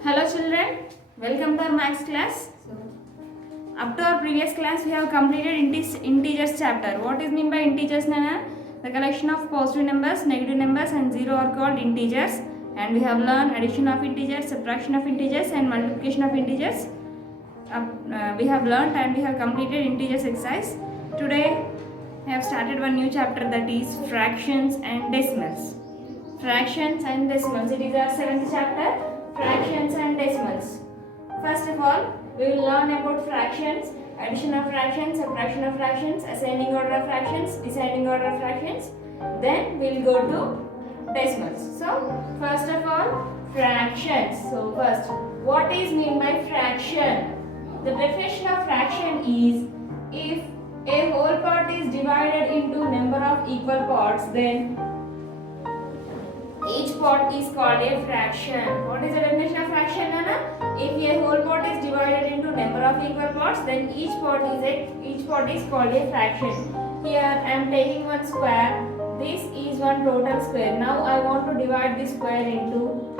Hello children, welcome to our maths class. Up to our previous class we have completed integers chapter. What is mean by integers Nana? The collection of positive numbers, negative numbers and zero are called integers, and we have learned addition of integers, subtraction of integers and multiplication of integers. We have learned and we have completed integers exercise. Today we have started one new chapter, that is fractions and decimals. Fractions and decimals, it is our 7th chapter, fractions and decimals. First of all, we will learn about fractions, addition of fractions, subtraction of fractions, ascending order of fractions, descending order of fractions. Then we will go to decimals. So first of all, fractions. So first, what is mean by fraction? The definition of fraction is if a whole part is divided into number of equal parts, then each part is called a fraction. What is the definition of fraction, Nana? If a whole part is divided into number of equal parts, then each part is called a fraction. Here I am taking one square. This is one total square. Now I want to divide this square into.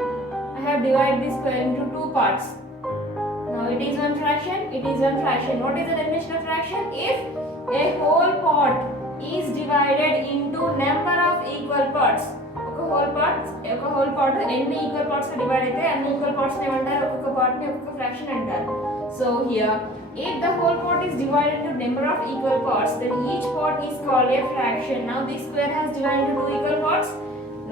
I have divided this square into two parts. Now it is one fraction. It is one fraction. What is the definition of fraction? If a whole part is divided into number of equal parts. whole part ఎన్ని equal parts గా divide అయితే అన్ని equal parts ని ఏమంటారు, ఒక్కొక్క part ని ఒక్కొక్క fraction అంటారు. So here if the whole part is divided into number of equal parts, then each part is called a fraction. Now this square has divided into two equal parts.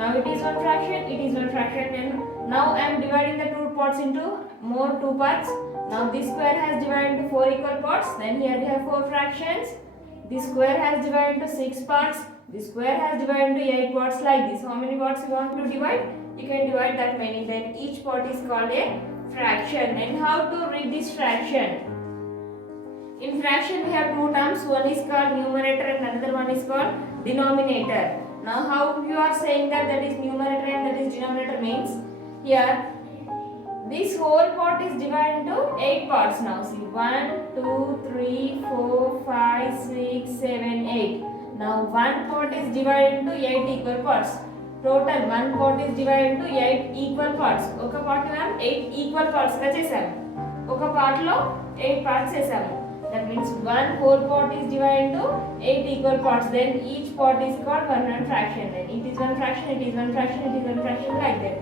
Now it is one fraction, it is one fraction, and now I am dividing the two parts into more two parts. Now this square has divided into four equal parts. Then here we have four fractions. This square has divided into six parts. This square has divided into 8 parts like this. How many parts you want to divide? You can divide that many. Then each part is called a fraction. And how to read this fraction? In fraction we have two terms. One is called numerator and another one is called denominator. Now how you are saying that is numerator and that is denominator means, here this whole part is divided into 8 parts. Now see 1, 2, 3, 4, 5, 6, 7, 8. Now one part is divided into 8 equal parts. Total one part is divided into 8 equal parts. ఒక part లో 8 equal parts గా చేసాము. ఒక part లో 8 parts చేసాము. That means one whole part is divided into 8 equal parts. Then each part is called one fraction. Then it is one fraction, it is one fraction, it is one fraction like that.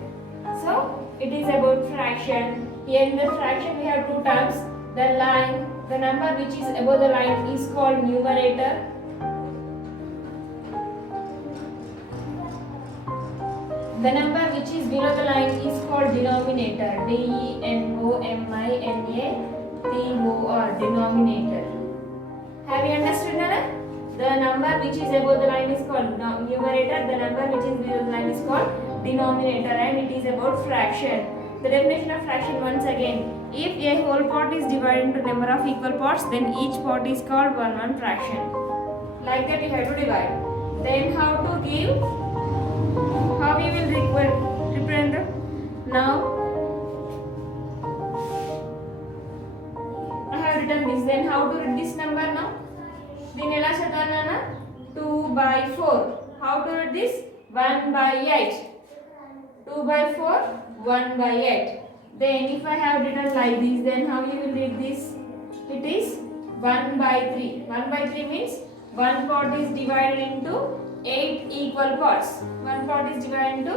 So it is about fraction. Here in the fraction we have two terms. The line, the number which is above the line is called numerator. The number which is below the line is called denominator. D-E-N-O-M-I-N-A-T-O-R, denominator. Have you understood that? The number which is above the line is called numerator. The number which is below the line is called denominator, and it is about fraction. The definition of fraction once again. If a whole part is divided into number of equal parts, then each part is called one fraction. Like that you have to divide. Then how to give? How we will represent them? Now I have written this. Then how to read this number now? దీన్ని ఎలా చదవాలన్నా 2/4. How to read this? 1/8. 2/4, 1/8. Then if I have written like this, then how you will read this? It is 1/3. 1/3 means one part is divided into 8 equal parts. One part is divided into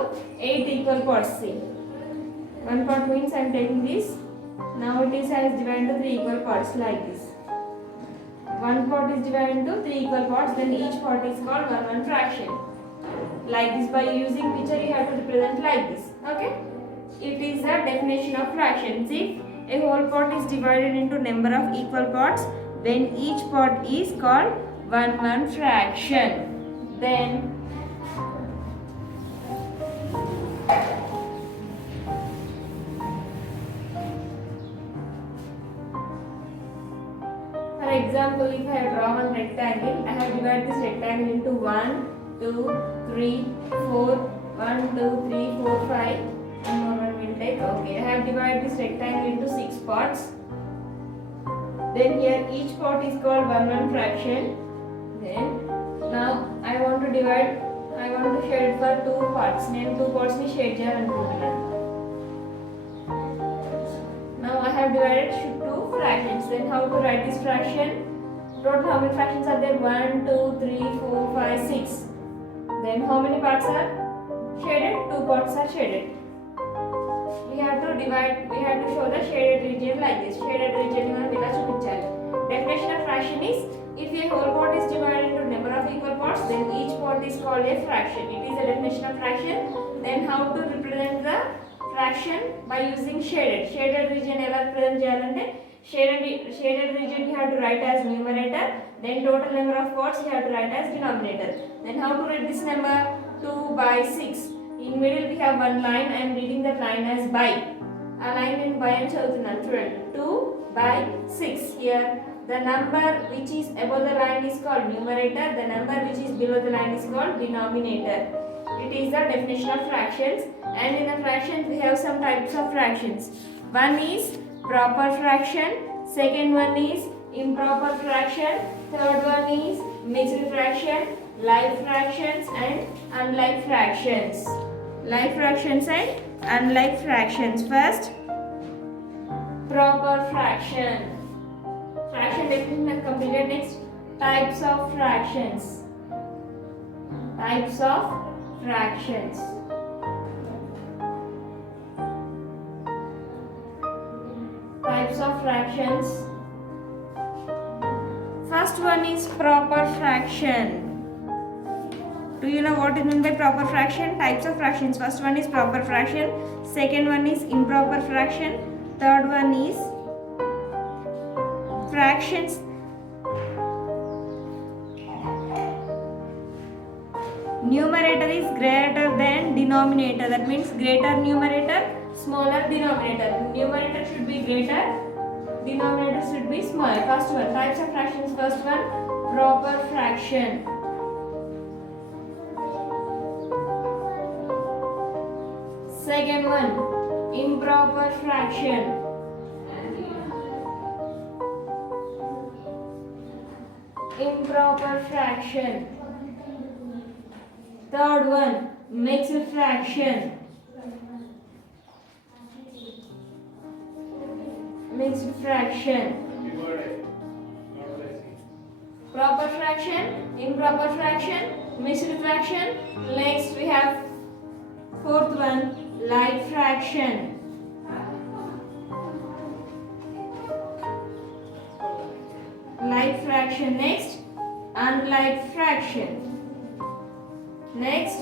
8 equal parts. See, one part means I am taking this. Now it is divided into 3 equal parts like this. One part is divided into 3 equal parts. Then each part is called one fraction. Like this, by using picture you have to represent like this. Okay? It is the definition of fractions. If a whole part is divided into number of equal parts, then each part is called one fraction. Then for example, if I have drawn one rectangle, I have divided this rectangle into 1, 2, 3, 4, 1, 2, 3, 4, 5. One more one will take. Okay, I have divided this rectangle into 6 parts. Then here each part is called one fraction. Then now I want to divide. I want to shade for 2 parts. నేను 2 parts ని shade చేయాలనుకుంటున్నాను. have divided two fractions. Then how to write this fraction? Total how many fractions are there? 1, 2, 3, 4, 5, 6. Then how many parts are shaded? 2 parts are shaded. We have to show the shaded region like this. Shaded region మనం ఇలా చూపించాలి. Definition of fraction is if a whole part is divided into number of equal parts, then each part is called a fraction. It is the definition of fraction. Then how to represent the fraction by using shaded. Shaded region ఎలా represent చేయాలంటే shaded region you have to write as numerator. Then total number of parts you have to write as denominator. Then how to write this number? 2/6. In middle we have one line. I am reading that line as by. A line in by and చదువుతున్నాను చూడండి. 2/6. Here the number which is above the line is called numerator. The number which is below the line is called denominator. It is the definition of fractions. And in the fractions we have some types of fractions. One is proper fraction. Second one is improper fraction. Third one is mixed fraction, like fractions and unlike fractions. Like fractions and unlike fractions. First, proper fraction. Fraction definition is completed. Next, types of fractions. Types of fractions. Types of fractions. First one is proper fraction. Do you know what is meant by proper fraction? Types of fractions. First one is proper fraction. Second one is improper fraction. Third one is fractions. Numerator is greater than denominator. That means greater numerator, smaller denominator. Numerator should be greater, denominator should be smaller. First one, types of fractions. First one, proper fraction. Second one, improper fraction. Improper fraction. Third one, mixed fraction. Mixed fraction. Proper fraction, improper fraction, mixed fraction. Next we have fourth one, like fraction. Like fraction. Next, unlike fraction. Next,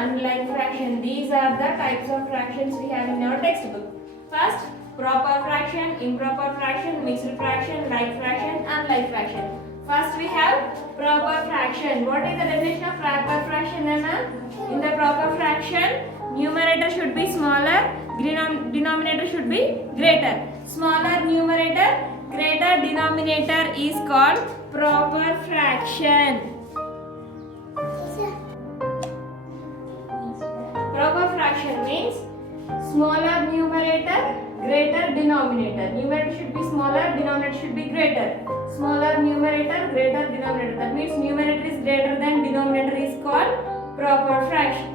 unlike fraction. These are the types of fractions we have in our textbook. First, proper fraction, improper fraction, mixed fraction, like fraction, unlike fraction. First we have proper fraction. What is the definition of proper fraction, Anna? In the proper fraction, numerator should be smaller, denominator should be greater. Smaller numerator, greater denominator is called proper fraction. Proper fraction means smaller numerator, greater denominator. Numerator should be smaller, denominator should be greater. Smaller numerator, greater denominator. That means numerator is greater than denominator is called proper fraction.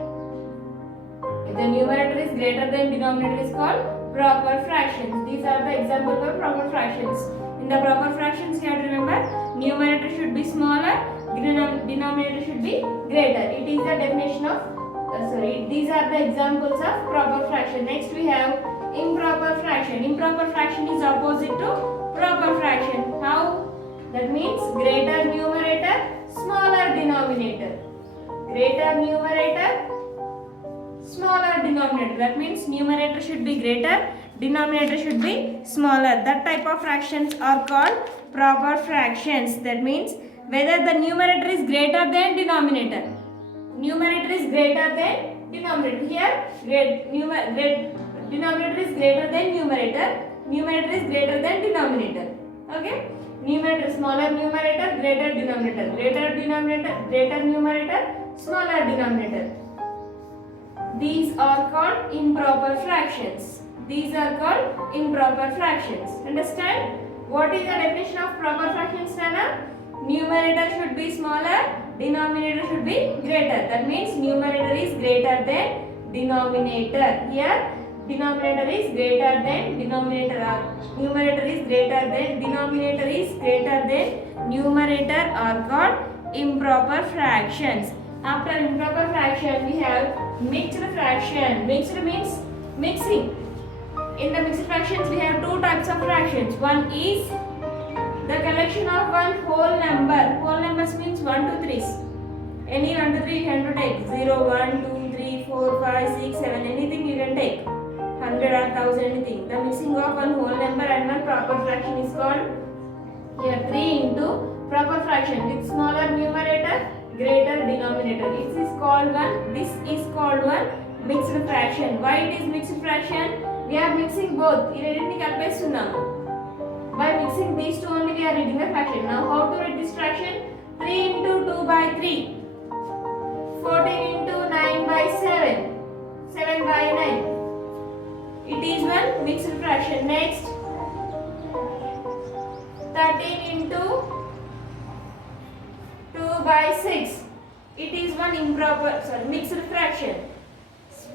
If the numerator is greater than denominator is called proper fractions. These are the examples of proper fractions. In the proper fractions, you have to remember numerator should be smaller, denominator should be greater. It is the definition of these are the examples of proper fraction. Next we have improper fraction. Improper fraction is opposite to proper fraction. How? That means greater numerator, smaller denominator. Greater numerator, smaller denominator. That means numerator should be greater, denominator should be smaller. That type of fractions are called proper fractions. That means whether the numerator is greater than denominator. Numerator is greater than denominator. Here, denominator is greater than numerator. Numerator is greater than denominator. Okay? Numerator, smaller numerator, greater denominator. Greater denominator, greater numerator, smaller denominator. These are called improper fractions. These are called improper fractions. Understand? What is the definition of proper fractions, Nana? Numerator should be smaller, denominator should be greater. That means numerator is greater than denominator. Here denominator is greater than denominator, or numerator is greater than denominator is greater than numerator are called improper fractions. After improper fraction we have mixed fraction. Mixed means mixing. In the mixed fractions we have two types of fractions. One is the collection of one whole number. Whole numbers means 1 to 3. Any 1 to 3 you can take. 0, 1, 2, 3, 4, 5, 6, 7. Anything you can take. 100 or 1000, anything. The mixing of one whole number and one proper fraction is called here 3 into proper fraction with smaller numerator, greater denominator. This is called one mixed fraction. Why it is mixed fraction? We are mixing both. By mixing these two only we are reading the fraction. Now how to read this fraction? 3 into 2 by 3. 14 into 9 by 7. 7 by 9. It is one mixed fraction. Next, 13 into 2 by 6. It is one mixed fraction.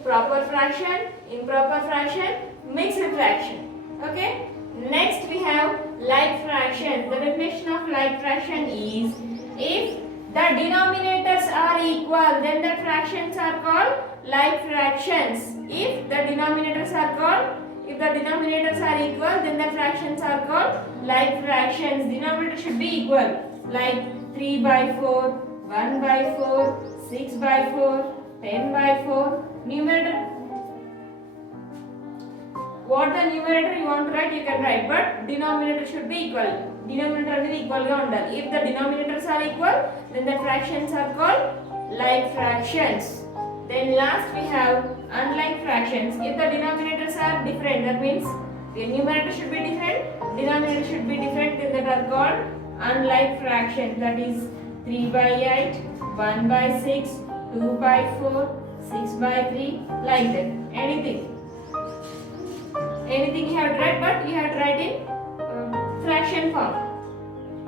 Proper fraction, improper fraction, mixed fraction. Okay. Next we have like fraction. The definition of like fraction is if the denominators are equal, then the fractions are called like fractions. If the denominators are equal, then the fractions are called like fractions. Denominator should be equal, like 3 by 4, 1 by 4, 6 by 4, 10 by 4. Numerator, what the numerator you want to write, you can write, but denominator should be equal. Denominator is equal ga undali. If the denominators are equal, then the fractions are called like fractions. Then last we have unlike fractions. If the denominators are different, that means the numerator should be different, denominator should be different, then that are called unlike fractions. That is 3 by 8, 1 by 6, 2 by 4, 6 by 3, like that. Anything you have to write, but you have to write in fraction form.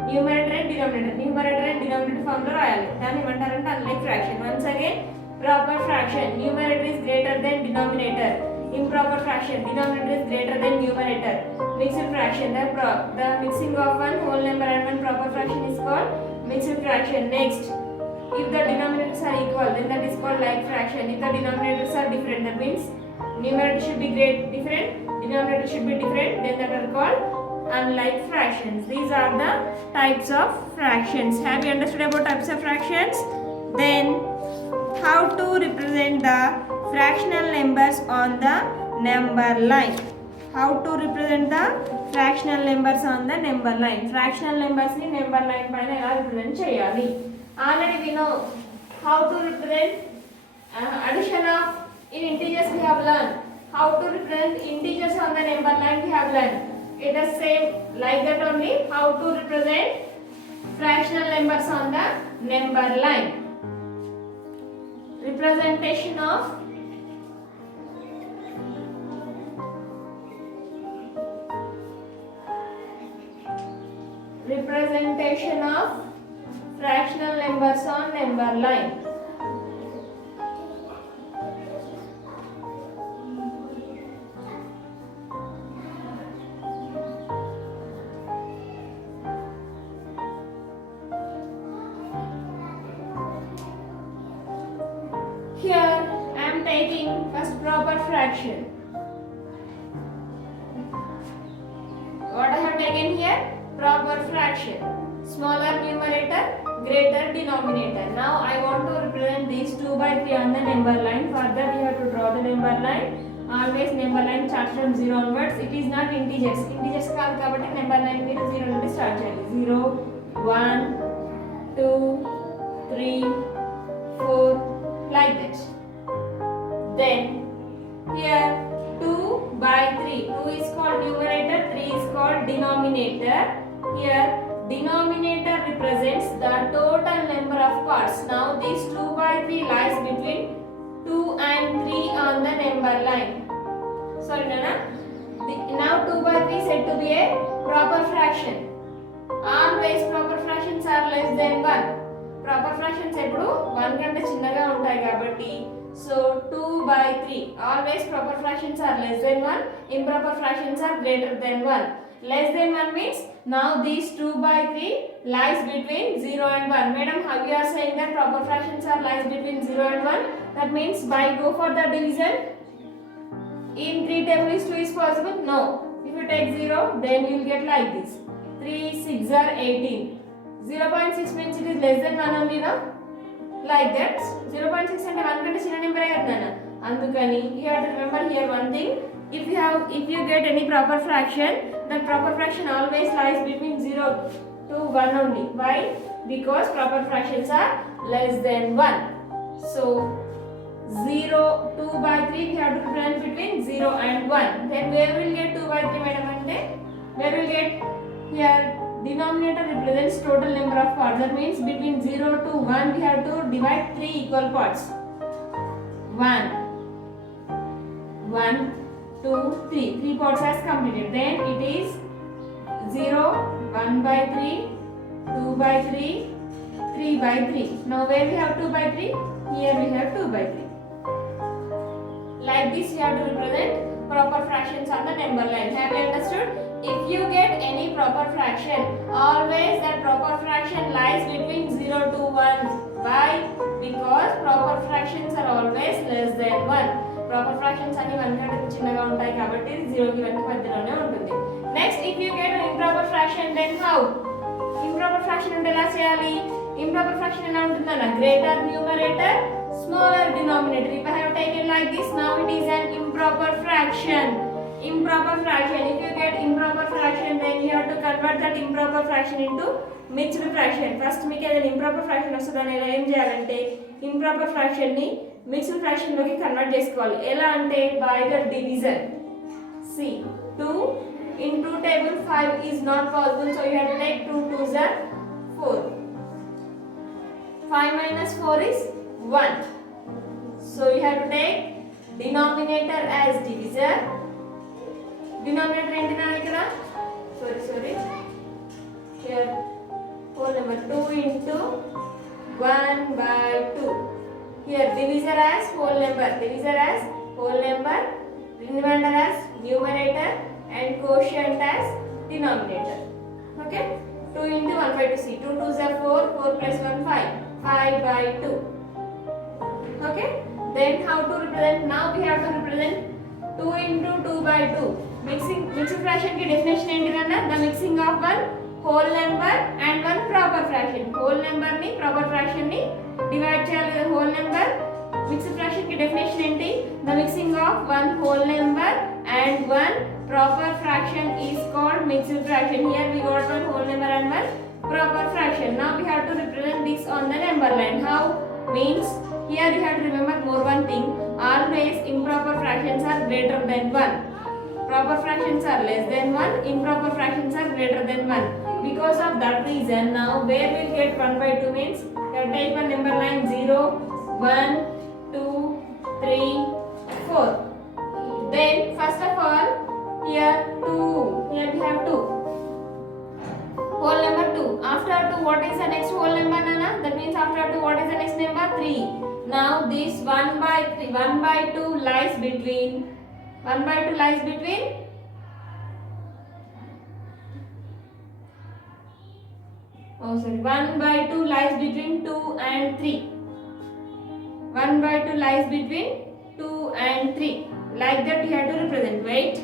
Numerator and denominator form lo rayali. Danni emantarante unlike fraction. Once again, proper fraction, numerator is greater than denominator. Improper fraction, denominator is greater than numerator. Mixed fraction, the mixing of one whole number and one proper fraction is called mixed fraction. Next, if the denominators are equal, then that is called like fraction. If the denominators are different, that means numerator should be different, denominator should be different, then that are called unlike fractions. These are the types of fractions. Have you understood about types of fractions? Then how to represent the fractional numbers on the number line. How to represent the fractional numbers on the number line. Fractional numbers ni number line paina ela represent cheyali. Already we know how to represent addition of in integers we have learned. How to represent integers on the number line we have learned. It is same like that only. How to represent fractional numbers on the number line. Representation of fractional numbers on number line. Here I am taking first proper fraction. What I have taken here? Proper fraction. Smaller numerator, greater denominator. Now I want to represent these 2 by 3 on the number line. For that you have to draw the number line. Always number line start from 0 onwards. It is not integers. Integers kaadu kabatti number line మీరు 0 నుండి start చేయాలి. 0, 1, 2, 3, 4, like that. Then here 2 by 3. 2 is called numerator, 3 is called denominator. Here denominator represents the total number of parts. Now this 2 by 3 lies between 2 and 3 on the number line. Sorry Nana. Now 2 by 3 said to be a proper fraction. Always proper fractions are less than 1. Proper fractions ఎప్పుడు 1 కంటే చిన్నగా ఉంటాయి కాబట్టి So 2 by 3. Always proper fractions are less than 1. Improper fractions are greater than 1. Less than 1 means now these 2 by 3 lies between 0 and 1. Madam, how you are saying that proper fractions are lies between 0 and 1? That means by go for the division. In 3 table is 2 is possible? No. If you take 0, then you will get like this. 3 6 are 18. 0.6 means it is less than 1 only, no? Like that. 0.6 and 1 కంటే చిన్న number కదా. అందుకని you have to remember here one thing. If you get any proper fraction, that proper fraction always lies between 0 to 1 only. Why? Because proper fractions are less than 1. So 2 by 3 we have to represent between 0 and 1. Then where will get 2 by 3, madam? Ante where will get here denominator represents total number of parts. That means between 0 to 1 we have to divide 3 equal parts. 1 2 3. 3 parts has completed. Then it is 0 1 by 3 2 by 3 3 by 3. Now where we have 2 by 3? Here we have 2 by 3. Like this you have to represent proper fractions on the number line. Have you understood? If you get any proper fraction, always that proper fraction lies between 0 to 1. Why? Because proper fractions are always less than 1. Proper fractions అన్ని 1 కంటే చిన్నగా ఉంటాయి కాబట్టి 0 కి 1 కి మధ్యలోనే ఉంటుంది. Next, if you get an improper fraction, then how? Improper fraction అంటే ఎలా చేయాలి? Improper fraction ఎలా ఉంటుందన్న? Greater numerator, smaller denominator. If I have taken like this, now it is an improper fraction. Improper fraction. If you get improper fraction, then you have to convert that improper fraction into mixed fraction. First మీకు ఏదైనా improper fraction వస్తుందని ఎలా ఏం చేయాలంటే improper fraction ని mixed fraction లోకి convert చేసుకోవాలి. ఎలా అంటే by the division. See, 2 into table 5 is not possible, so you have to take 2 2s are 4. 5 minus 4 is 1. So you have to take denominator as divisor. Denominator ఏంటి నా దగ్గర? Sorry. Here whole number 2 into 1 by 2. Here divisor as whole number. Remainder as numerator and quotient as denominator. Okay? 2 into 1 by 2. See, 2 2s are 4. 4 plus 1 5. 5 by 2. Okay? Then how to represent? Now we have to represent 2 into 2 by 2. Mixed fraction की definition ఏంటి కన్నా? The mixing of one whole number and one proper fraction. Whole number ని proper fraction ని divide చేయాలి కదా whole number. Mixed fraction की definition ఏంటి? The mixing of one whole number and one proper fraction is called mixed fraction. Here we got one whole number and one proper fraction. Now we have to represent this on the number line. How? Means here you have to remember more one thing. Always improper fractions are greater than 1. Proper fractions are less than 1. Improper fractions are greater than 1. Because of that reason, now where we'll get 1 by 2 means you take one number line 0, 1, 2, 3, 4. Then first of all here 2. Here we have 2. Whole number 2. After 2, what is the next whole number, Nana? That means after 2, what is the next number? 3. Now this 1 by 3, 1 by 2 lies between 1 by 2 lies between 1 by 2 lies between 2 and 3. 1 by 2 lies between 2 and 3. Like that you have to represent. Wait.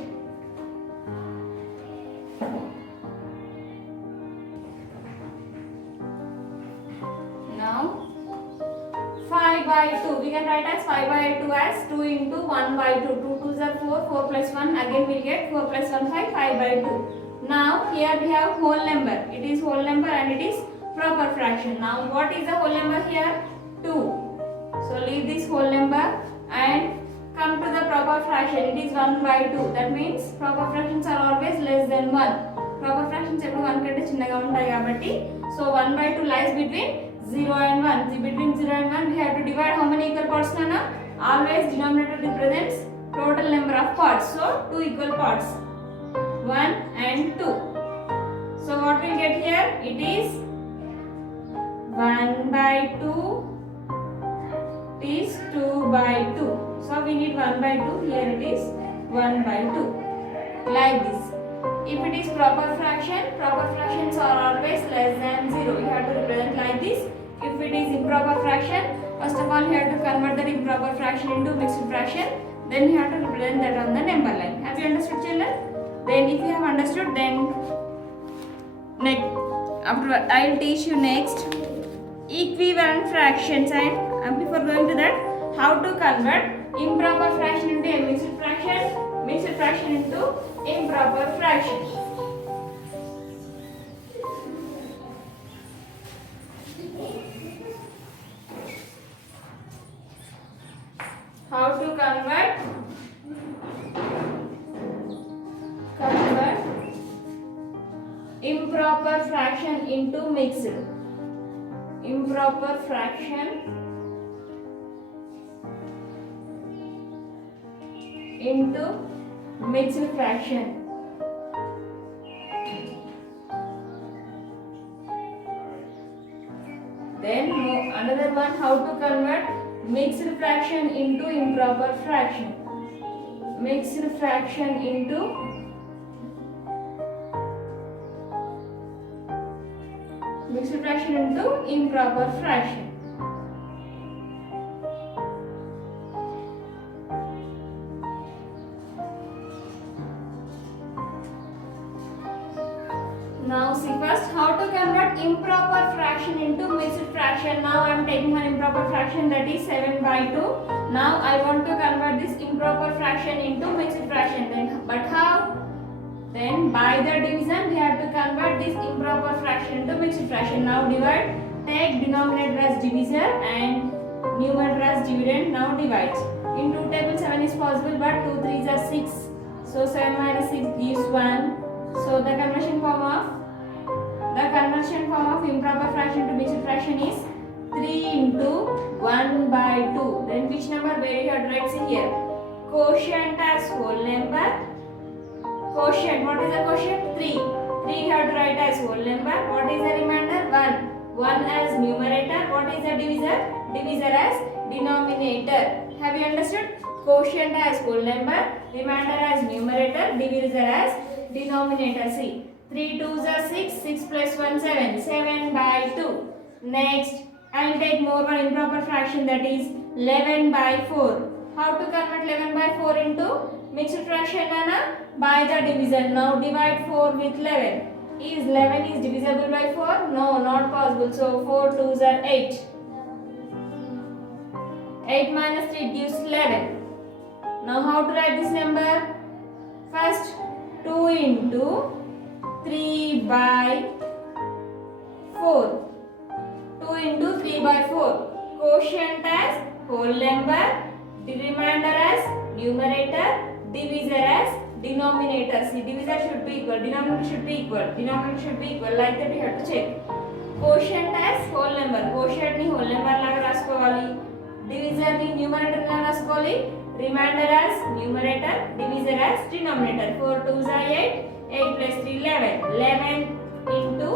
Now 5 by 2. We can write as 5 by 2 as 2 into 1 by 2. 2 2s are 4. 4 plus 1. Again we'll get 4 plus 1 5. 5 by 2. Now here we have whole number. It is whole number and it is proper fraction. Now what is the whole number here? 2. So leave this whole number and come to the proper fraction. It is 1 by 2. That means proper fractions are always less than 1. Proper fractions ఎప్పుడు 1 కంటే చిన్నగా ఉంటాయి కాబట్టి so 1 by 2 lies between 0 and 1. Between 0 and 1 we have to divide how many equal parts, Nana? Always denominator represents total number of parts. So 2 equal parts. 1 and 2. So what we'll get here? It is 1 by 2 It is 2 by 2. So we need 1 by 2. Here it is 1 by 2. Like this. If it is proper fractions are always less than 0. You have to represent like this. If it is improper fraction, first of all you have to convert that improper fraction into mixed fraction. Then you have to represent that on the number line. Have you understood, children? Then if you have understood, then I will teach you next equivalent fractions, and before going to that, how to convert improper fraction into a mixed fraction into improper fraction. How to convert improper fraction into mixed. Improper fraction into mixed fraction. Then another one, how to convert mixed fraction into improper fraction. Mixed fraction into improper fraction. Now see first how to convert improper fraction into mixed fraction. Now I am taking one improper fraction, that is 7 by 2. Now I want to convert this improper fraction into mixed fraction. But how? Then by the division we have to convert this improper fraction into mixed fraction. Now divide. Take denominator as divisor and numerator as dividend. Now divide. In 2 tables 7 is possible, but 2 3s are 6. So 7 minus 6 gives 1. So the conversion form of improper fraction to mixed fraction is 3 into 1 by 2. Then which number? Where you have to write? See here. Quotient as whole number. Quotient. What is the quotient? 3. 3 you have to write as whole number. What is the remainder? 1. 1 as numerator. What is the divisor? Divisor as denominator. Have you understood? Quotient as whole number, remainder as numerator, divisor as denominator. See, 3 2s are 6, 6 plus 1 7, 7 by 2. Next, I will take more one improper fraction, that is 11 by 4. How to convert 11 by 4 into mixed fraction? By the division. Now divide 4 with 11. Is 11 is divisible by 4? No, not possible. So 4 2s are 8. 8 minus 3 gives 11. Now how to write this number? First 2 into 3 by 4. 2 into 3 by 4. Quotient as whole number, the remainder as numerator, divisor as denominator. See, divisor should be equal, denominator should be equal, denominator should be equal. Like that we have to check. Quotient as whole number. Quotient ni whole number laga raskoవాలి. Divisor ni numerator laga raskoవాలి. Remainder as numerator, divisor as denominator. 4 2s are 8. 8 plus 3 11. 11 into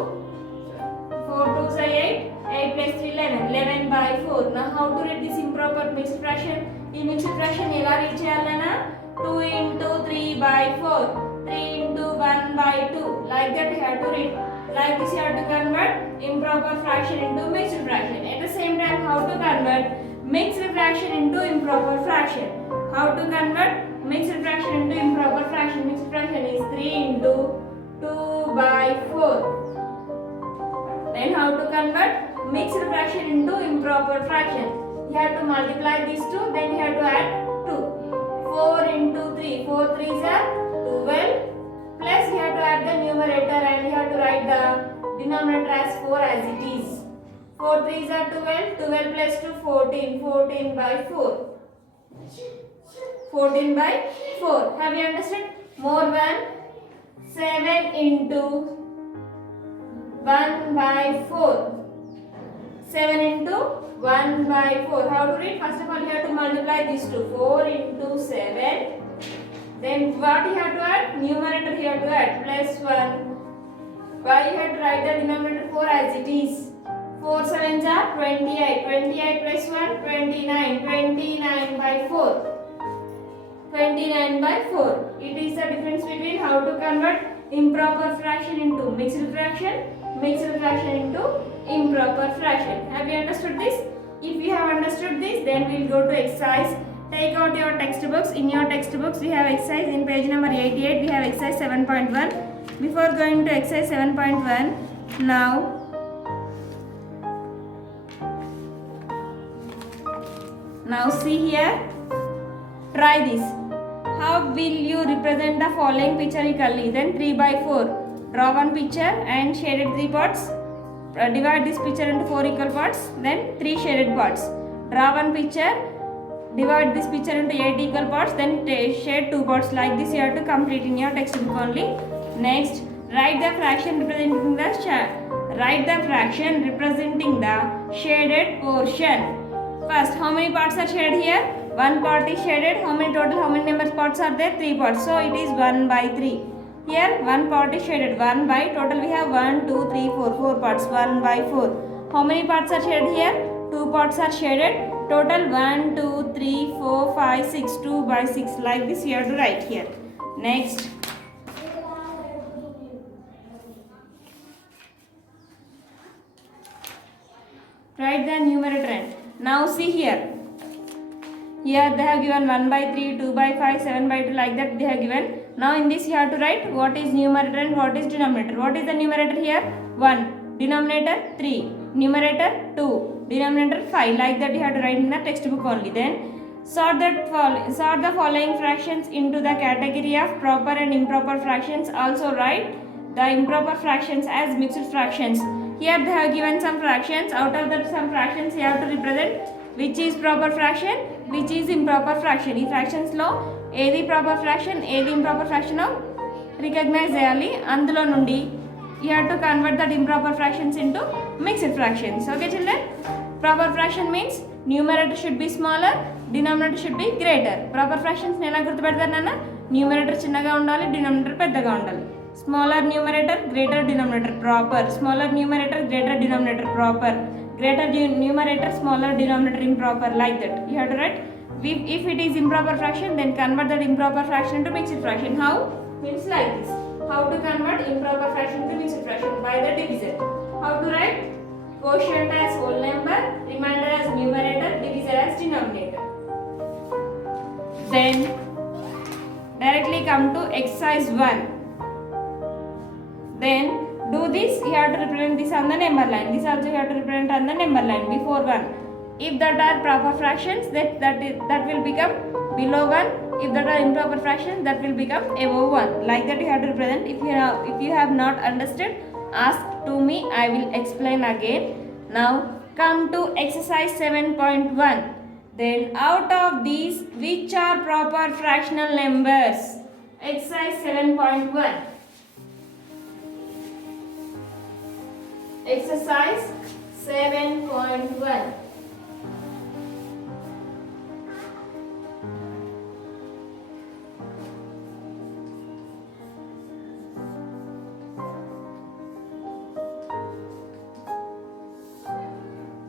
4 2s are 8. 8 plus 3 11. 11 by 4. Now how to read this improper mixed fraction? ఈ mixed fraction ఎలా read చేయాలన్నా 2 into 3 by 4. 3 into 1 by 2. Like that you have to read. Like this you have to convert improper fraction into mixed fraction. At the same time, how to convert mixed fraction into improper fraction? How to convert mixed fraction into improper fraction? Mixed fraction is 3 into 2 by 4. Then how to convert mixed fraction into improper fraction? You have to multiply these two, then you have to add 2. 4 into 3. 4 3s are 12. Plus you have to add the numerator and you have to write the denominator as 4 as it is. 4 3s are 12. 12 plus 2 14. 14 by 4. 14 by 4. Have you understood? More than 7 into 1 by 4. 7 into 1 by 4. How to read? First of all, you have to multiply these two. 4 into 7. Then what you have to add? Numerator you have to add plus 1. Why you have to write the denominator 4 as it is? 4 sevens are 28. 28 plus 1, 29. 29 by 4. 29 by 4. It is the difference between how to convert improper fraction into mixed fraction into improper fraction. Have you understood this? If you have understood this, then we will go to exercise. Take out your textbooks. In your textbooks, we have exercise in page number 88. We have exercise 7.1. Before going to exercise 7.1, now see here. Try this. How will you represent the following picturally? Then 3 by 4. Draw one picture and shaded 3 parts. Divide this picture into 4 equal parts. Then 3 shaded parts. Draw one picture. Divide this picture into 8 equal parts. Then shade 2 parts. Like this you have to complete in your textbook only. Next, write the fraction representing the shaded portion. First, how many parts are shaded here? 1 part is shaded. How many numbers parts are there? 3 parts. So it is 1 by 3. Here 1 part is shaded. 1 by total we have 1, 2, 3, 4. 4 parts. 1 by 4. How many parts are shaded here? 2 parts are shaded. Total 1, 2, 3, 4, 5, 6. 2 by 6. Like this you have to write here. Next. Write the numerator end. Now see here. Here they have given 1 by 3, 2 by 5, 7 by 2, like that they have given. Now in this you have to write what is numerator and what is denominator. What is the numerator here? 1. Denominator 3. Numerator 2. Denominator 5. Like that you have to write in the textbook only. Then sort the following fractions into the category of proper and improper fractions. Also write the improper fractions as mixed fractions. Here they have given some fractions. Out of that some fractions you have to represent which is proper fraction, which is improper fraction. ఈ fractions లో ఏది proper fraction ఏది improper fraction recognise చేయాలి. అందులో నుండి you have to convert that improper fractions into mixed fractions. Okay children? Proper fraction means numerator should be smaller, denominator should be greater. Proper fractions ఎలా గుర్తుపెడతారు నాన్న? Numerator చిన్నగా ఉండాలి, denominator పెద్దగా ఉండాలి. Smaller numerator, greater denominator, proper. Smaller numerator, greater denominator, proper. Greater numerator, smaller denominator, improper. Like that you have to write. If it is improper fraction, then convert that improper fraction into mixed fraction. How? Means like this. How to convert improper fraction to mixed fraction? By the divisor. How to write? Quotient as whole number, remainder as numerator, divisor as denominator. Then directly come to exercise 1. Then do this. You have to represent this on the number line. This also you have to represent on the number line before 1. If that are proper fractions, that will become below 1. If that are improper fractions, that will become above 1. Like that you have to represent. If you have not understood, ask to me. I will explain again. Now come to exercise 7.1. Then out of these, which are proper fractional numbers? Exercise 7.1. Exercise 7.1.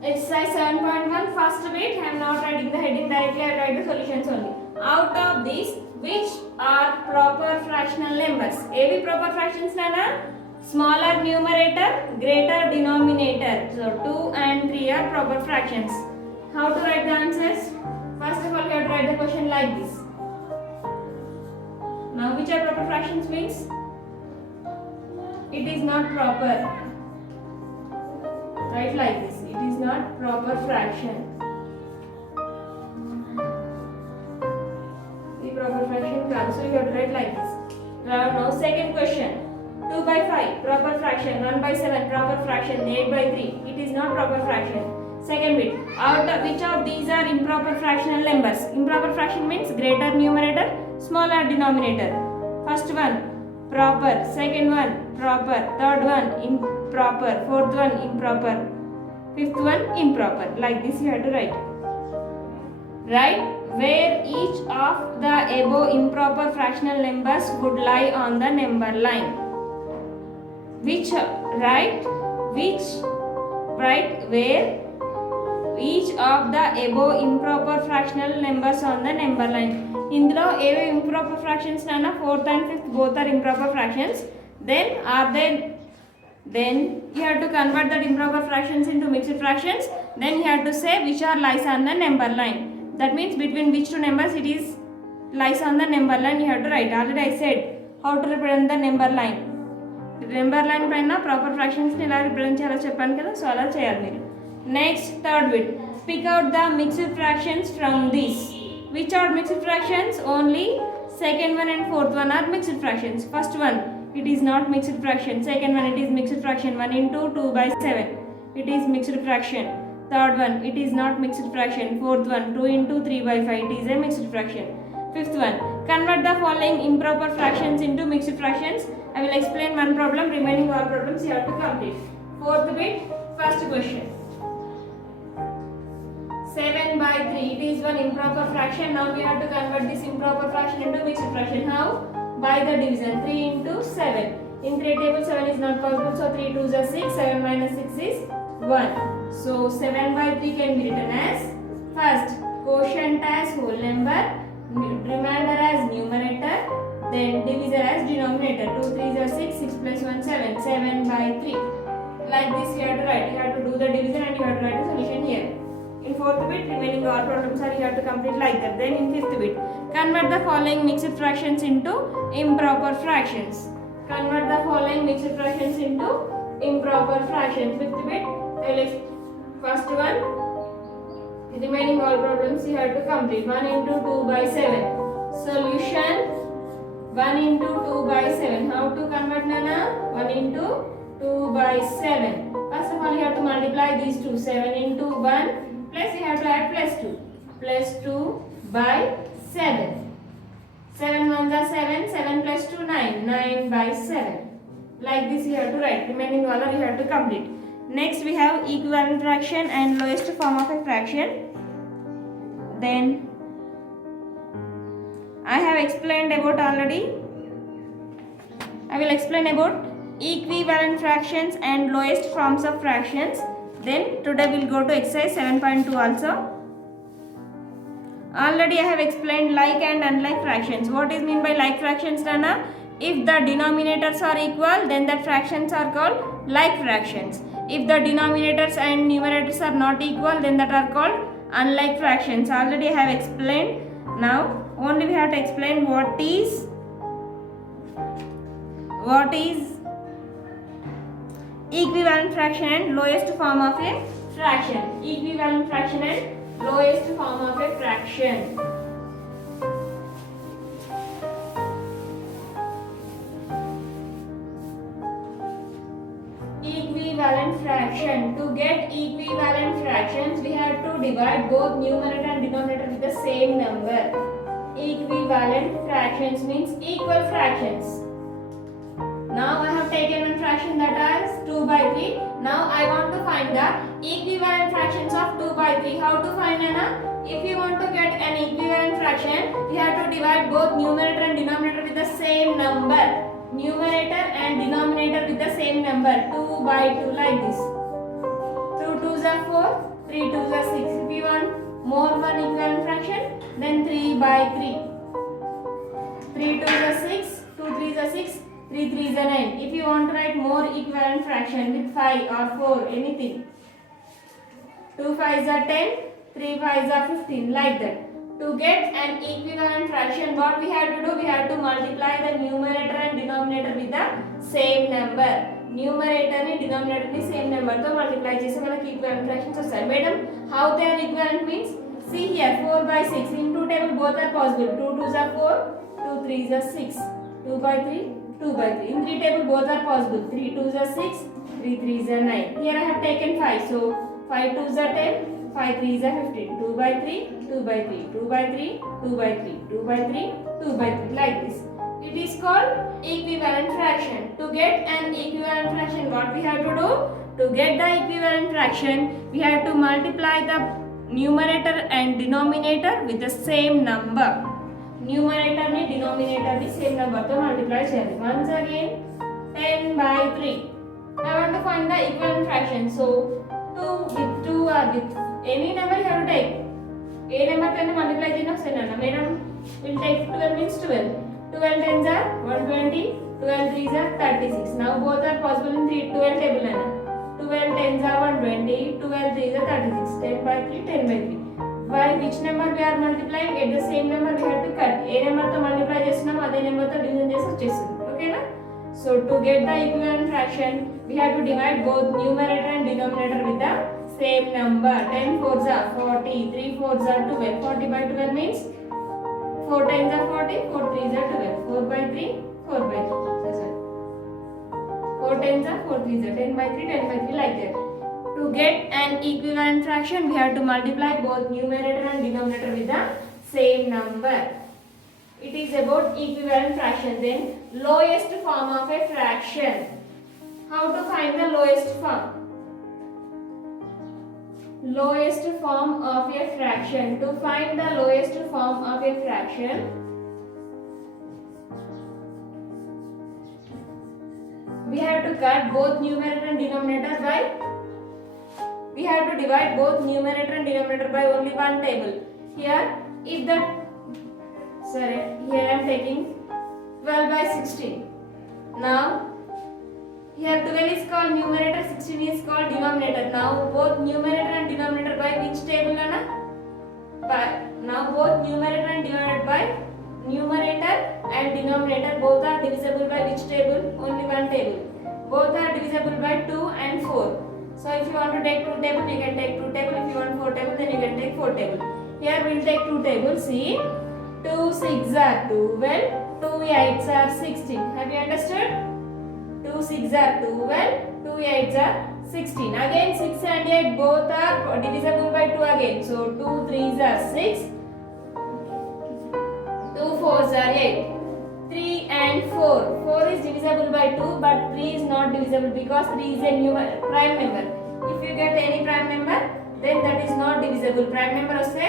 Exercise 7.1, first bit. I am not writing the heading directly, I write the solutions only. Out of these, which are proper fractional numbers? AV proper fractions nana? Smaller numerator, greater denominator. So 2 and 3 are proper fractions. How to write the answers? First of all, you have to write the question like this. Now, which are proper fractions means? It is not proper. Write like this. It is not proper fraction. The proper fraction comes. So you have to write like this. Now, second question. 2 by 5, proper fraction. 1 by 7, proper fraction. 8 by 3, it is not proper fraction. Second bit, out of which of these are improper fractional numbers? Improper fraction means greater numerator, smaller denominator. First one, proper. Second one, proper. Third one, improper. Fourth one, improper. Fifth one, improper. Like this you have to write. Write where each of the above improper fractional numbers would lie on the number line. Which write where each of the above improper fractional numbers on the number line. ఇందులో ఏవే improper fractions నాన్న fourth and fifth both are improper fractions. Then you have to convert that improper fractions into mixed fractions. Then you have to say which are lies on the number line. That means between which two numbers it is lies on the number line you have to write. Already I said how to represent the number line. Number line పైన proper ఫ్రాక్షన్స్ని ఎలా represent చేయాలో చెప్పాను కదా, so అలా చేయాలి మీరు. Next third bit, pick out the mixed fractions from this. Which are mixed fractions? Only second one and fourth one are mixed fractions. First one it is not mixed fraction. Second one it is mixed fraction. 1 into 2 by 7 it is mixed fraction. Third one it is not mixed fraction. Fourth one 2 into 3 by 5 it is a mixed fraction. Fifth one, convert the following improper fractions into mixed fractions. I will explain one problem, remaining all problems you have to complete. Fourth bit, first question. 7 by 3 it is one improper fraction. Now we have to convert this improper fraction into mixed fraction. How? By the division. 3 into 7. In 3 table 7 is not possible, so 3 2s are 6. 7 minus 6 is 1. So 7 by 3 can be written as first quotient as whole number, remainder as numerator, then divisor as denominator. 2 3s are 6. 6 plus 1 7. 7 by 3. Like this you have to write. You have to do the division and you have to write the solution here. In fourth bit, remaining all problems are you have to complete like that. Then in fifth bit, convert the following mixed fractions into improper fractions. Convert the following mixed fractions into improper fractions. Fifth bit, first one, remaining all problems you have to complete. 1 into 2 by 7. Solution 1 into 2 by 7. How to convert, Nana? 1 into 2 by 7. First of all, you have to multiply these two. 7 into 1. Plus you have to add plus 2. Plus 2 by 7. 7 ones are 7. 7 plus 2 9. 9 by 7. Like this you have to write. Remaining all you have to complete. Next we have equivalent fraction and lowest form of a fraction. Then I have explained about already. I will explain about equivalent fractions and lowest forms of fractions. Then today we will go to exercise 7.2 also. Already I have explained like and unlike fractions. What is mean by like fractions, Nana? If the denominators are equal, then the fractions are called like fractions. If the denominators and numerators are not equal, then that are called unlike fractions. Already I have explained. Now only we have to explain what is equivalent fraction and lowest form of a fraction. Equivalent fraction and lowest form of a fraction. Equivalent fraction. To get equivalent fractions, we have to divide both numerator and denominator with the same number. Equivalent fractions means equal fractions. Now I have taken one fraction that is 2 by 3. Now I want to find the equivalent fractions of 2 by 3. How to find, Anna? If you want to get an equivalent fraction, you have to divide both numerator and denominator with the same number. Numerator and denominator with the same number. 2 by 2 like this. 2 2s are 4. 3 2s are 6. If you want more one equivalent fraction, then 3 by 3. 3 2s are 6. 2 3s are 6. 3 3s are 9. If you want to write more equivalent fraction with 5 or 4, anything. 2 5s are 10, 3 5s are 15, like that. To get an equivalent fraction, what we have to do? We have to multiply the numerator and denominator with the same number. Numerator and denominator ni same number to multiply chese manaki equivalent fractions vastayi. Madam, how they are equivalent means? See here, 4 by 6. In two table both are possible. 2 2s are 4, 2 3s are 6. 2 by 3. 2 by 3. In 3 table both are possible. 3 2s are 6, 3 3s are 9. Here I have taken 5. So 5 2s are 10, 5 3s are 15. 2 by 3, 2 by 3, 2 by 3, 2 by 3, 2 by 3, 2 by 3. Like this. It is called equivalent fraction. To get an equivalent fraction, what we have to do? To get the equivalent fraction, we have to multiply the numerator and denominator with the same number. Numerator ni denominator ni same number to multiply cheyali. Once again 10 by 3. I want to find the equivalent fraction. So with 2 or with any number you have to take. A number can multiply the next number. Madam will take 12 means 12. 12 tens are 120. 12 threes are 36. Now both are possible in 12 table. 12 tens are 120. 12 threes are 36. 10 by 3, 10 by 3. By which number we are multiplying? At the same number we have to cut. A number to multiply chestunam, ade number to division chesi vachestunది. Okay na? So to get the equivalent fraction, we have to divide both numerator and denominator with the same number. 10 fours are 40, 3 fours are 12. 40 by 12 means 4 times are 40, 4 threes are 12. 4 by 3, 4 by 3. Sorry. 4 tens are 4 threes are 10 by 3, 10 by 3 like that. To get an equivalent fraction, we have to multiply both numerator and denominator with the same number. It is about equivalent fraction. Then lowest form of a fraction. How to find the lowest form? Lowest form of a fraction. To find the lowest form of a fraction, we have to cut both numerator and denominator by, we have to divide both numerator and denominator by only one table. Here if the, sorry, here I am taking 12 by 16. Now here 12 is called numerator, 16 is called denominator. Now both numerator and denominator by which table nana? Now both numerator and denominator both are divisible by which table? Only one table. Both are divisible by 2 and 4. So if you want to take 2 table, you can take 2 table. If you want 4 table, then you can take 4 table. Here we will take 2 tables. See, 2 6s are 12, 2 8s are 16. Have you understood? 2 6s are 12, 2 8s are 16. Again 6 and 8 both are divisible by 2 again. So 2 3s are 6, 2 4s are 8. 3 and 4. 4 is divisible by 2 but 3 is not divisible because 3 is a prime number. If you get any prime number, then that is not divisible. Prime number వస్తే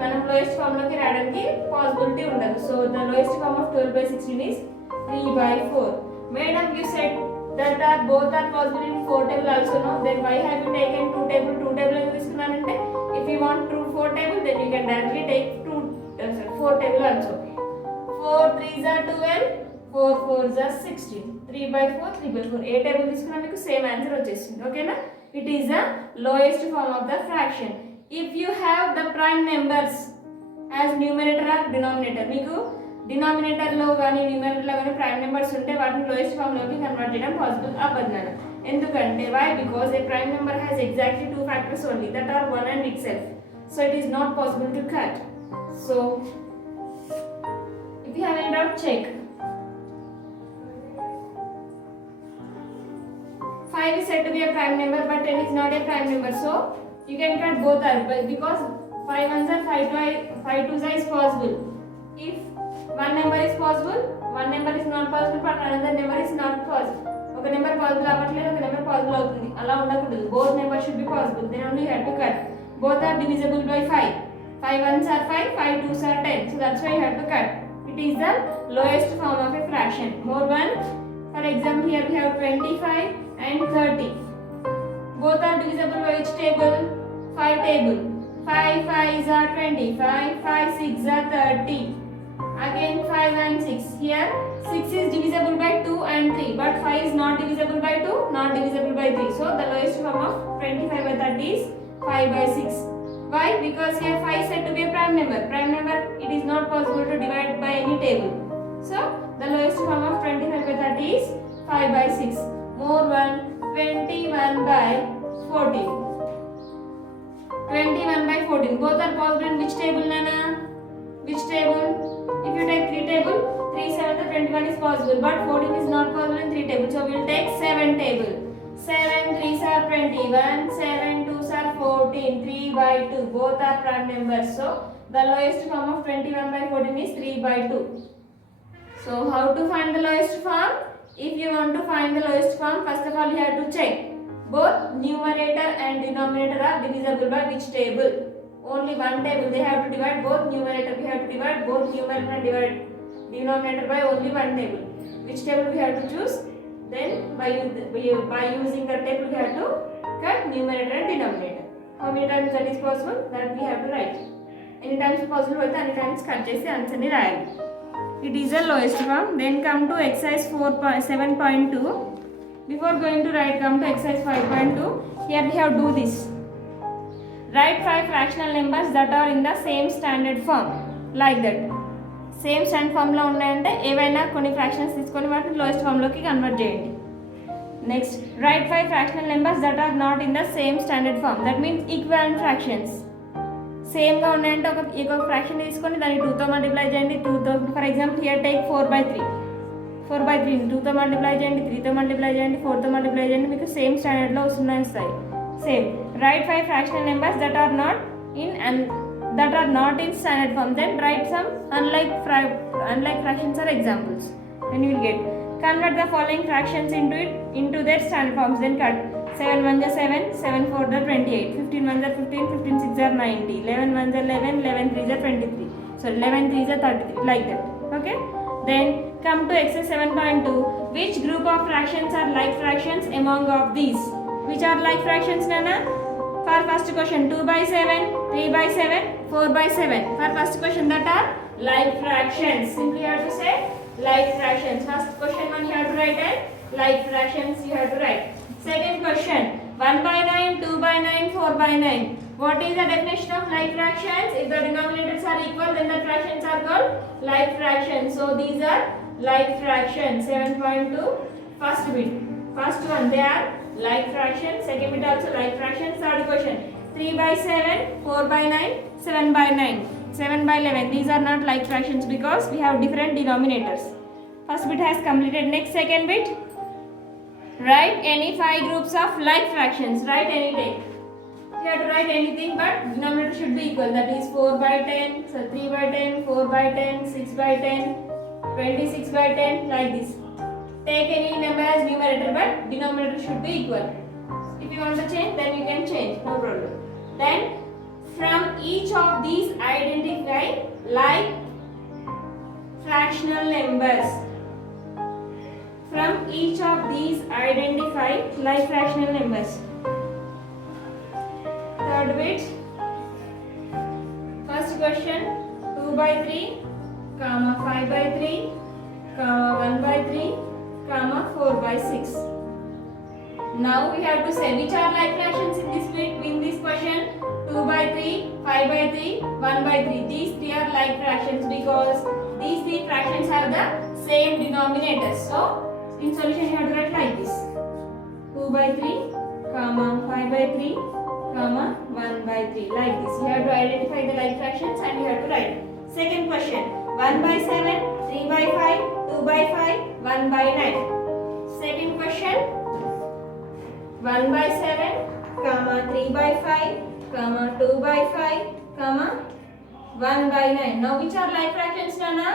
మనం lowest form లోకి రావడానికి possibility ఉండదు. So the lowest form of 12 by 16 is 3 by 4. Madam, you said that both are possible in 4 table also, no? Then why have you taken 2 table? 2 table ఎందుకు తీసుకున్నానంటే if you want 4 table, then you can directly take 4 table also. 4 3s are 12, 4 4s are 16. 3 by 4, 3 by 4. A table తీసుకున్నా మీకు same answer వచ్చేసింది. ఓకేనా? It is the lowest form of the fraction. If you have the prime numbers as numerator or denominator, మీకు denominator లో గానీ numerator లో గానీ prime numbers ఉంటే వాటిని లోయెస్ట్ ఫామ్ లోకి కన్వర్ట్ చేయడం పాసిబుల్ అవ్వదు. ఎందుకంటే why? Because a prime number has exactly 2 factors only that are 1 and itself. So it is not possible to cut. So if you have any doubt, check. 5 is said to be a prime number but 10 is not a prime number. So you can cut both are because 5 ones are 5 twos is possible. If one number is possible, one number is not possible but another number is not possible. ఒక number possible అవ్వట్లేదు, ఒక number possible అవుతుంది. అలా ఉండకూడదు. Both number should be possible. Then only you have to cut. Both are divisible by 5. 5 ones are 5, 5 twos are 10. So that's why you have to cut. It is the lowest form of a fraction. More one. For example, here we have 25 and 30. Both are divisible by which table? 5 table. 5 5s are 25, 5 6s are 30. Again 5 and 6. Here 6 is divisible by 2 and 3 but 5 is not divisible by 2, not divisible by 3. So the lowest form of 25 by 30 is 5 by 6. Why? Because here 5 is said to be a prime number. Prime number, it is not possible to divide by any table. So the lowest form of 25 by 30 is 5 by 6. More one, 21 by 14. 21 by 14. Both are possible in which table, Nana? Which table? If you take 3 table, 3 7 21 is possible but 14 is not possible in 3 table. So we will take 7 table. 7 3s are 21, 7 2s are 14, 3 by 2. Both are prime numbers. So the lowest form of 21 by 14 is 3 by 2. So how to find the lowest form? If you want to find the lowest form, first of all you have to check both numerator and denominator are divisible by which table? Only one table. They have to divide both numerator. We have to divide both numerator and denominator by only one table. Which table we have to choose? Then by using the table we have to cut numerator and denominator. How many times that is possible? That we have to write. Any times possible hoite any times cut chesi answer ni rayali. It is the lowest form. Then come to exercise 7.2. Before going to write, come to exercise 5.2. Here we have do this. Write 5 fractional numbers that are in the same standard form. Like that. Same standard form లో ఉన్నాయంటే ఏవైనా కొన్ని fractions తీసుకొని వాటిని lowest form లోకి convert చేయండి. Next write 5 fractional numbers that are not in the same standard form. That means equivalent fractions. Same గా ఉన్నాయంటే ఒక ఫ్రాక్షన్ తీసుకొని దాన్ని 2 తో మల్టిప్లై చేయండి. 2 తో ఫర్ ఎగ్జాంపుల్ హియర్ టేక్ 4/3. 4/3 ని 2 తో మల్టిప్లై చేయండి, 3 తో మల్టిప్లై చేయండి, 4 తో మల్టిప్లై చేయండి, మీకు సేమ్ స్టాండర్డ్ లో వస్తాయి. Same write 5 fractional numbers that are not in standard form. Then write some unlike fractions or examples. Then you will get. Convert the following fractions into their standard forms. Then cut. 7 1 is 7, 7 4 is 28, 15 1 is 15, 15 6 is 90, 11 1 is 11, 11 3 is 23. So 11 3 is 33, like that. Okay. Then come to exercise 7.2. Which group of fractions are like fractions among of these? Which are like fractions, Nana? For first question, 2/7, 3/7, 4/7. For first question, that are like fractions. Simply you have to say like fractions. First question one you have to write and like fractions you have to write. Second question, 1/9, 2/9, 4/9. What is the definition of like fractions? If the denominators are equal, then the fractions are called like fractions. So these are like fractions. 7.2 first bit. First one, they are like fractions. Second bit also like fractions. Third question, 3/7, 4/9, 7/9, 7/11. These are not like fractions because we have different denominators. First bit has completed. Next second bit, write any 5 groups of like fractions. Write any take. You have to write anything but denominator should be equal. That is 4/10, so 3/10, 4/10, 6/10, 26/10, like this. Take any number as numerator but denominator should be equal. If you want to change, then you can change, no problem. Then from each of these identify like fractional numbers. From each of these identify like fractional numbers. Third bit. First question, 2/3, 5/3, 1/3, 4/6. Now we have to say which are like fractions in this question. 2/3, 5/3, 1/3. These three are like fractions because these three fractions have the same denominators. So in solution you have to write like this. 2/3, 5/3, 1/3, like this. You have to identify the like fractions and you have to write. Second question, 1/7, 3/5, 2/5, 1/9. Second question, 1/7, 3/5, 2/5, 1/9. Now which are like fractions, Nana?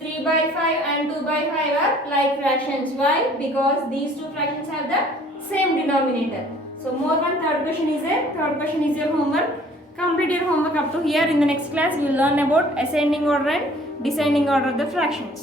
3/5 and 2/5 are like fractions. Why? Because these two fractions have the same denominator. So more one third question is there. Third question is your homework. Complete your homework up to here. In the next class we will learn about ascending order and descending order of the fractions.